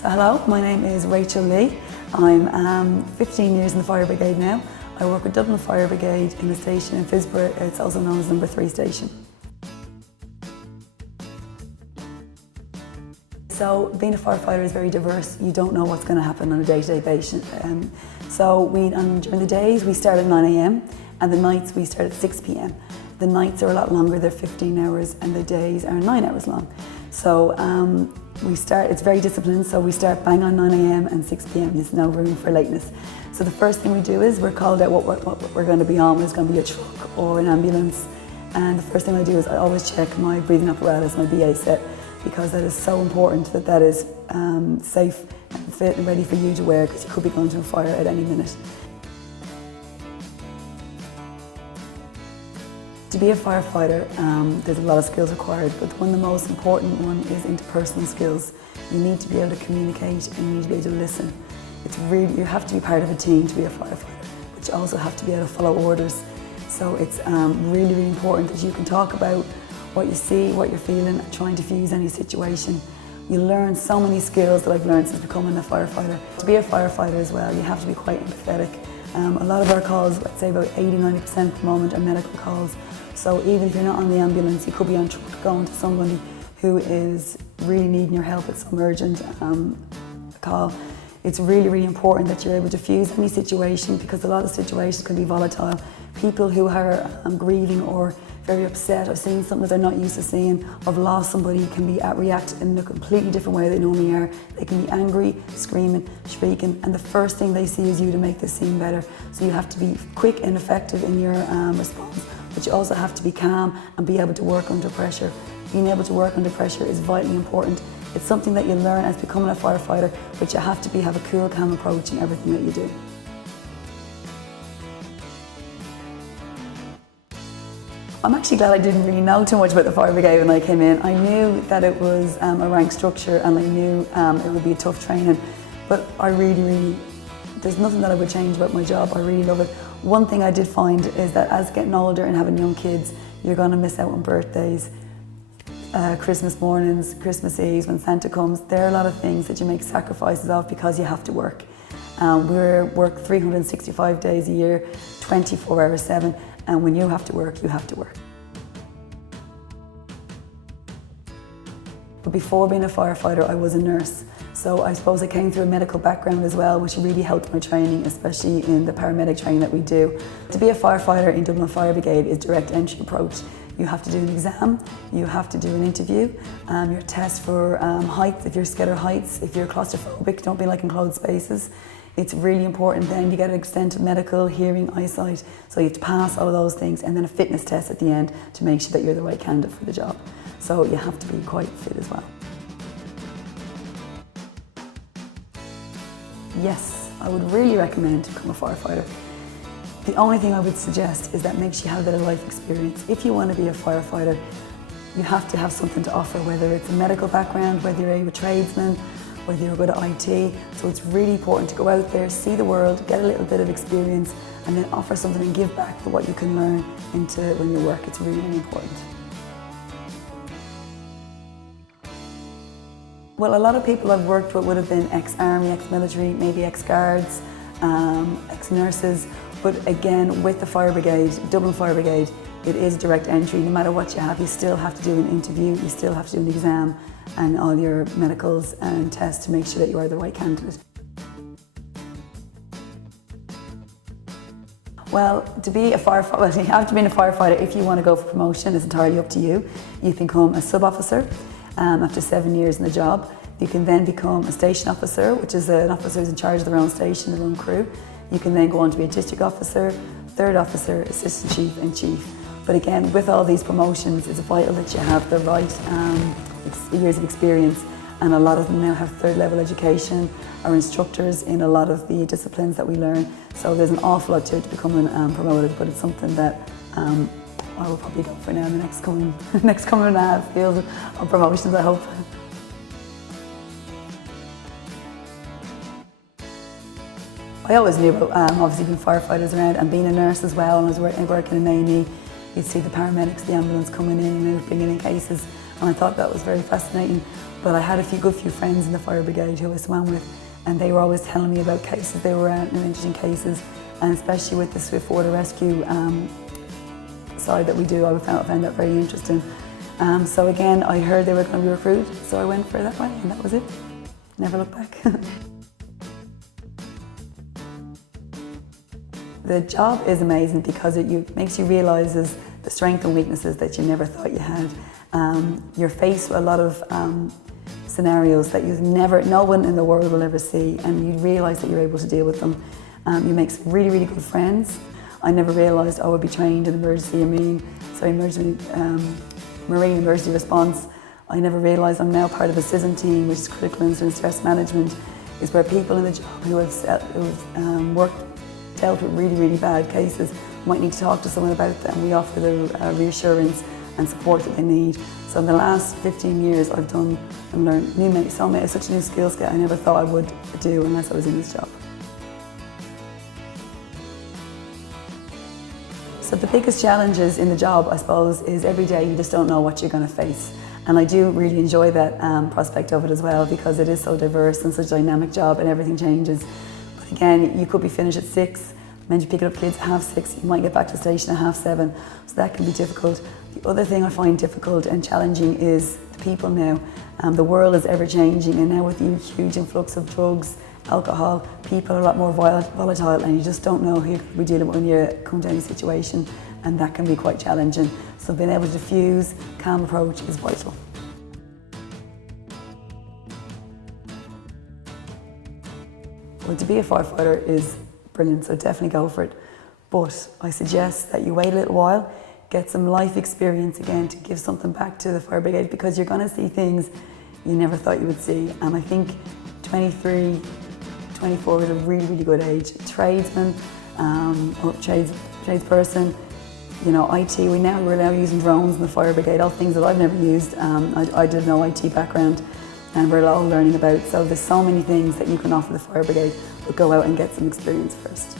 So hello, my name is Rachael Lee. I'm 15 years in the fire brigade now. I work with Dublin Fire Brigade in a station in Fisborough. It's also known as number 3 station. So being a firefighter is very diverse. You don't know what's going to happen on a day-to-day basis. During the days we start at 9 a.m. and the nights we start at 6 p.m. The nights are a lot longer, they're 15 hours, and the days are 9 hours long. So it's very disciplined, so we start bang on 9 a.m. and 6 p.m. There's no room for lateness. So the first thing we do is we're called out what we're going to be on, whether it's going to be a truck or an ambulance. And the first thing I do is I always check my breathing apparatus, my BA set, because that is so important that is safe and fit and ready for you to wear, because you could be going to a fire at any minute. To be a firefighter, there's a lot of skills required, but one of the most important one is interpersonal skills. You need to be able to communicate and you need to be able to listen. You have to be part of a team to be a firefighter, but you also have to be able to follow orders. So it's really, really important that you can talk about what you see, what you're feeling, and trying to diffuse any situation. You learn so many skills that I've learned since becoming a firefighter. To be a firefighter as well, you have to be quite empathetic. A lot of our calls, I'd say about 80–90% at the moment, are medical calls. So even if you're not on the ambulance, you could be on truck going to somebody who is really needing your help at some urgent call. It's really, really important that you're able to diffuse any situation, because a lot of situations can be volatile. People who are grieving or very upset or seeing something that they're not used to seeing, or have lost somebody, can react in a completely different way than they normally are. They can be angry, screaming, shrieking, and the first thing they see is you to make the scene better. So you have to be quick and effective in your response, but you also have to be calm and be able to work under pressure. Being able to work under pressure is vitally important. It's something that you learn as becoming a firefighter, but you have to have a cool, calm approach in everything that you do. I'm actually glad I didn't really know too much about the fire brigade when I came in. I knew that it was a rank structure, and I knew it would be a tough training, but there's nothing that I would change about my job. I really love it. One thing I did find is that as getting older and having young kids, you're going to miss out on birthdays, Christmas mornings, Christmas Eves, when Santa comes. There are a lot of things that you make sacrifices of because you have to work. We work 365 days a year, 24 hours 7, and when you have to work, you have to work. But before being a firefighter, I was a nurse. So I suppose I came through a medical background as well, which really helped my training, especially in the paramedic training that we do. To be a firefighter in Dublin Fire Brigade is direct entry approach. You have to do an exam, you have to do an interview, your test for height, if you're scared of heights, if you're claustrophobic, don't be like enclosed spaces. It's really important. Then you get an extensive medical, hearing, eyesight, so you have to pass all of those things, and then a fitness test at the end to make sure that you're the right candidate for the job. So you have to be quite fit as well. Yes, I would really recommend to become a firefighter. The only thing I would suggest is that make sure you have a bit of life experience. If you want to be a firefighter, you have to have something to offer, whether it's a medical background, whether you're a tradesman, whether you're good at IT. So it's really important to go out there, see the world, get a little bit of experience, and then offer something and give back for what you can learn into when you work. It's really, really important. Well, a lot of people I've worked with would have been ex-army, ex-military, maybe ex-guards, ex-nurses. But again, with the fire brigade, Dublin Fire Brigade, it is direct entry. No matter what you have, you still have to do an interview, you still have to do an exam and all your medicals and tests to make sure that you are the right candidate. Well, to be a firefighter, you have to be a firefighter. If you want to go for promotion, it's entirely up to you. You can become a sub-officer after 7 years in the job. You can then become a station officer, which is an officer who's in charge of their own station, their own crew. You can then go on to be a district officer, third officer, assistant chief and chief. But again, with all these promotions, it's vital that you have the right years of experience, and a lot of them now have third level education, are instructors in a lot of the disciplines that we learn. So there's an awful lot to it to becoming promoted, but it's something that I will probably go for now in the next coming field of promotions, I hope. I always knew about obviously being firefighters around and being a nurse as well, and I was working in A&E. You'd see the paramedics, the ambulance coming in and out, bringing in cases. and I thought that was very fascinating. But I had a good few friends in the fire brigade who I swam with, and they were always telling me about cases they were in, interesting cases, and especially with the swift water rescue side that we do, I found that very interesting. So again, I heard they were going to be recruited, so I went for it that way, and that was it. Never looked back. The job is amazing because it makes you realise the strengths and weaknesses that you never thought you had. You're faced with a lot of scenarios that no one in the world will ever see, and you realise that you're able to deal with them. You make some really, really good friends. I never realised I would be trained in marine emergency response. I never realised I'm now part of a CISM team, which is critical incident stress management, is where people in the job who have dealt with really, really bad cases might need to talk to someone about them. We offer the reassurance and support that they need. So in the last 15 years, I've done and learned such a new skill set I never thought I would do unless I was in this job. So the biggest challenges in the job, I suppose, is every day you just don't know what you're going to face. And I do really enjoy that prospect of it as well, because it is so diverse and such a dynamic job and everything changes. But again, you could be finished at 6, meant you pick up kids at 6:30, you might get back to the station at 7:30, so that can be difficult. The other thing I find difficult and challenging is the people now. The world is ever changing, and now with the huge influx of drugs, alcohol, people are a lot more volatile, and you just don't know who you're going to be dealing with when you come to any situation, and that can be quite challenging. So being able to diffuse, calm approach is vital. Well, to be a firefighter is brilliant, so definitely go for it. But I suggest that you wait a little while, get some life experience again to give something back to the fire brigade, because you're going to see things you never thought you would see. And I think 23, 24 is a really, really good age. Tradesman, or tradesperson, you know, IT, we're now using drones in the fire brigade, all things that I've never used. I did no IT background, and we're all learning about it. So there's so many things that you can offer the fire brigade, but go out and get some experience first.